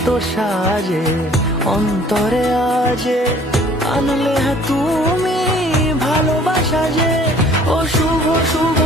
কত সাজে অন্তরে আজে আনলে তুমি ভালোবাসা যে ও শুভ শুভ